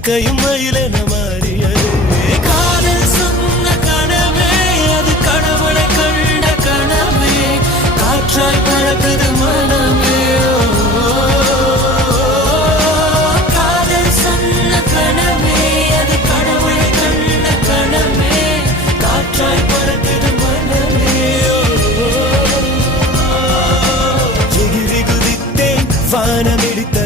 இறக்கையும் மயிலென மாறியது. காதல் சொன்ன கனவே அது கடவுளை கண்ட கனவே, காற்றாய் பறக்குது மனமே. காதல் சொன்ன கனவே அது கடவுளை கண்ட கனவே, காற்றாய் பறக்குது மனமே. எகிரி குதித்தேன் வானமிடித்த